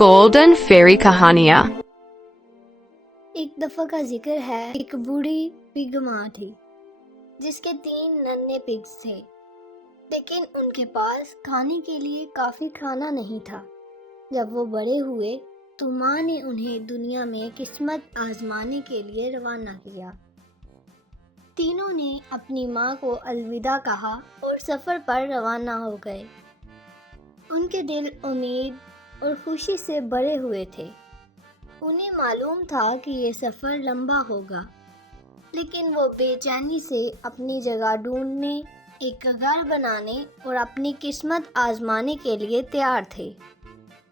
Golden Fairy कहानियाँ। एक दफा का जिक्र है, एक बूढ़ी पिग माँ थी जिसके 3 नन्हे पिग्स थे, लेकिन उनके पास खाने के लिए काफी खाना नहीं था। जब वो बड़े हुए तो माँ ने उन्हें दुनिया में किस्मत आजमाने के लिए रवाना किया। तीनों ने अपनी माँ को अलविदा कहा और सफर पर रवाना हो गए। उनके दिल उम्मीद और खुशी से भरे हुए थे। उन्हें मालूम था कि ये सफ़र लंबा होगा, लेकिन वो बेचैनी से अपनी जगह ढूंढने, एक घर बनाने और अपनी किस्मत आजमाने के लिए तैयार थे।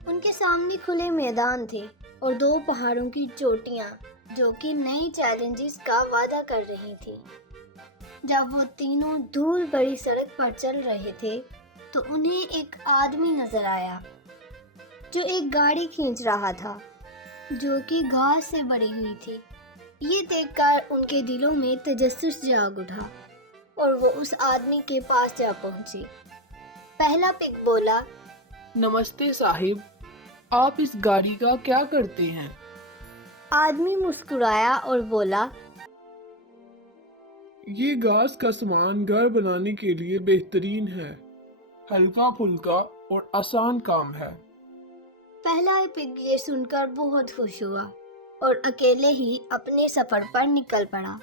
उनके सामने खुले मैदान थे और 2 पहाड़ों की चोटियाँ जो कि नए चैलेंजेस का वादा कर रही थी। जब वो तीनों धूल भरी सड़क पर चल रहे थे तो उन्हें एक आदमी नजर आया जो एक गाड़ी खींच रहा था जो कि घास से भरी हुई थी। ये देखकर उनके दिलों में तजस्सुस जाग उठा और वो उस आदमी के पास जा पहुंची। पहला पिग बोला, नमस्ते साहिब, आप इस गाड़ी का क्या करते हैं? आदमी मुस्कुराया और बोला, ये घास का सामान घर बनाने के लिए बेहतरीन है। हल्का फुल्का और आसान काम है। पहला पिग ये सुनकर बहुत खुश हुआ और अकेले ही अपने सफर पर निकल पड़ा।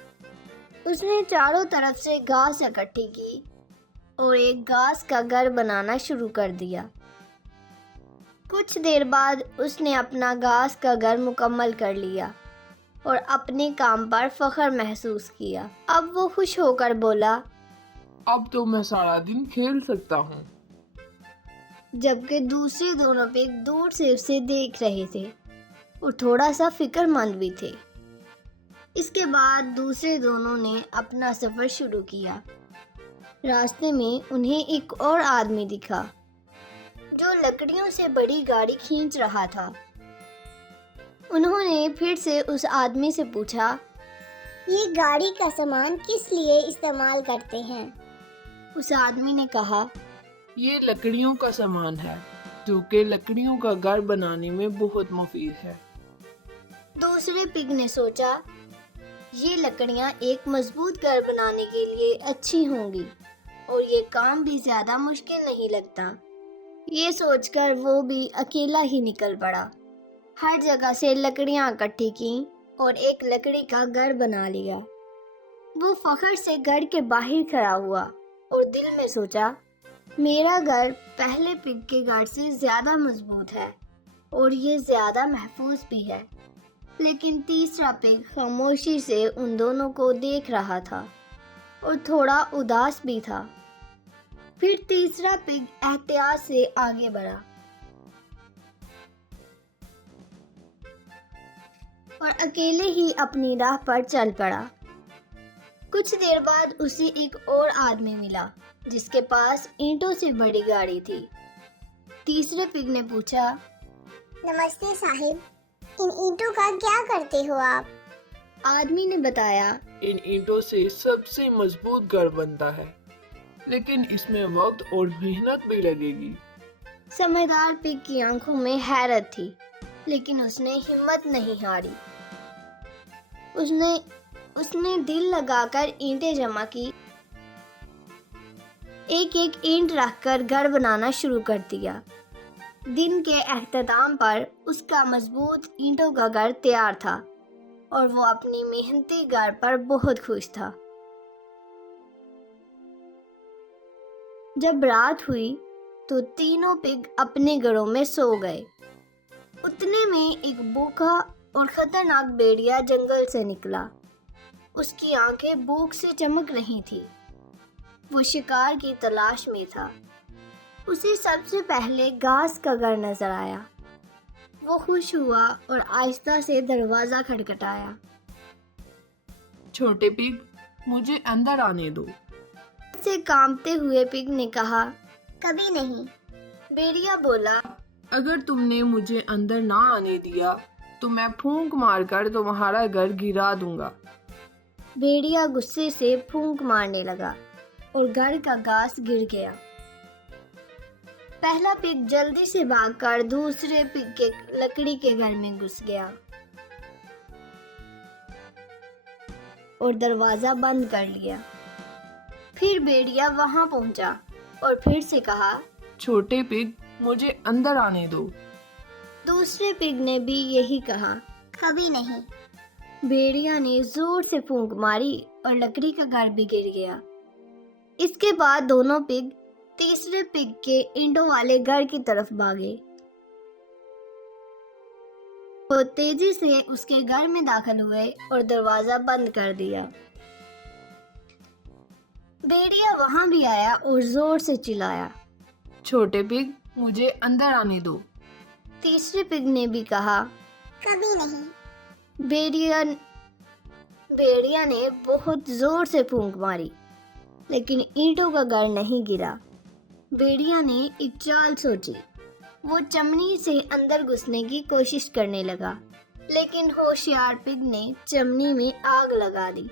उसने चारों तरफ से घास इकट्ठी की और एक घास का घर बनाना शुरू कर दिया। कुछ देर बाद उसने अपना घास का घर मुकम्मल कर लिया और अपने काम पर फख्र महसूस किया। अब वो खुश होकर बोला, अब तो मैं सारा दिन खेल सकता हूँ। जबकि दूसरे दोनों पिग दूर से उसे देख रहे थे और थोड़ा सा फिक्रमंद भी थे। इसके बाद दूसरे दोनों ने अपना सफर शुरू किया। रास्ते में उन्हें एक और आदमी दिखा जो लकड़ियों से बड़ी गाड़ी खींच रहा था। उन्होंने फिर से उस आदमी से पूछा, ये गाड़ी का सामान किस लिए इस्तेमाल करते हैं? उस आदमी ने कहा, ये लकड़ियों का सामान है जो कि लकड़ियों का घर बनाने में बहुत मुफीद है। दूसरे पिग ने सोचा, ये लकड़ियां एक मजबूत घर बनाने के लिए अच्छी होंगी और ये काम भी ज्यादा मुश्किल नहीं लगता। ये सोचकर वो भी अकेला ही निकल पड़ा। हर जगह से लकड़ियां इकट्ठी की और एक लकड़ी का घर बना लिया। वो फख्र से घर के बाहर खड़ा हुआ और दिल में सोचा, मेरा घर पहले पिग के घर से ज्यादा मजबूत है और ये ज्यादा महफूज भी है। लेकिन तीसरा पिग खामोशी से उन दोनों को देख रहा था और थोड़ा उदास भी था। फिर तीसरा पिग एहतियात से आगे बढ़ा और अकेले ही अपनी राह पर चल पड़ा। कुछ देर बाद उसे एक और आदमी मिला जिसके पास ईंटों से बड़ी गाड़ी थी। तीसरे पिग ने पूछा, नमस्ते साहिब, इन ईंटों का क्या करते हो आप? आदमी ने बताया, इन ईंटों से सबसे मजबूत घर बनता है, लेकिन इसमें वक्त और मेहनत भी लगेगी। समझदार पिग की आंखों में हैरत थी, लेकिन उसने हिम्मत नहीं हारी। उसने दिल लगाकर ईंटें जमा की। एक एक ईंट रखकर घर बनाना शुरू कर दिया। दिन के अख्ताम पर उसका मजबूत ईंटों का घर तैयार था और वो अपनी मेहनती घर पर बहुत खुश था। जब रात हुई तो तीनों पिग अपने घरों में सो गए। उतने में एक भूखा और खतरनाक भेड़िया जंगल से निकला। उसकी आंखें भूख से चमक रही थी। वो शिकार की तलाश में था। उसे सबसे पहले घास का घर नजर आया। वो खुश हुआ और आहिस्ता से दरवाजा खटखटाया। छोटे पिग, मुझे अंदर आने दो। से कांपते हुए पिग ने कहा, कभी नहीं। भेड़िया बोला, अगर तुमने मुझे अंदर ना आने दिया तो मैं फूंक मारकर तुम्हारा घर गिरा दूंगा। भेड़िया गुस्से से फूंक मारने लगा और घर का घास गिर गया। پہلا پگ جلدی سے بھاگ کر دوسرے پگ کے لکڑی کے گھر میں گھس گیا اور دروازہ بند کر لیا۔ پھر بھیڑیا وہاں پہنچا اور پھر سے کہا، چھوٹے پگ مجھے اندر آنے دو۔ دوسرے پگ نے بھی یہی کہا۔ کبھی نہیں۔ بھیڑیا نے زور سے پھونک ماری اور لکڑی کا گھر بھی گر گیا۔ اس کے بعد دونوں پگ تیسرے پگ کے اینٹوں والے گھر کی طرف بھاگے۔ وہ تیزی سے اس کے گھر میں داخل ہوئے اور دروازہ بند کر دیا۔ بھیڑیا وہاں بھی آیا اور زور سے چلایا۔ چھوٹے پگ مجھے اندر آنے دو۔ تیسرے پگ نے بھی کہا۔ کبھی نہیں۔ بھیڑیا نے بہت زور سے پھونک ماری لیکن اینٹوں کا گھر نہیں گرا۔ بھیڑیا نے ایک چال سوچی۔ وہ چمنی سے اندر گھسنے کی کوشش کرنے لگا لیکن ہوشیار پگ نے چمنی میں آگ لگا دی۔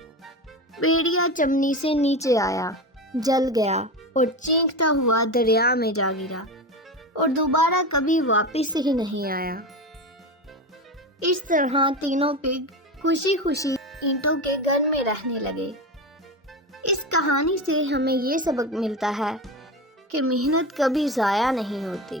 بھیڑیا چمنی سے نیچے آیا، جل گیا اور چینکتا ہوا دریا میں جا گرا اور دوبارہ کبھی واپس ہی نہیں آیا۔ اس طرح تینوں پگ خوشی خوشی اینٹوں کے گھر میں رہنے لگے۔ اس کہانی سے ہمیں یہ سبق ملتا ہے کہ محنت کبھی ضائع نہیں ہوتی۔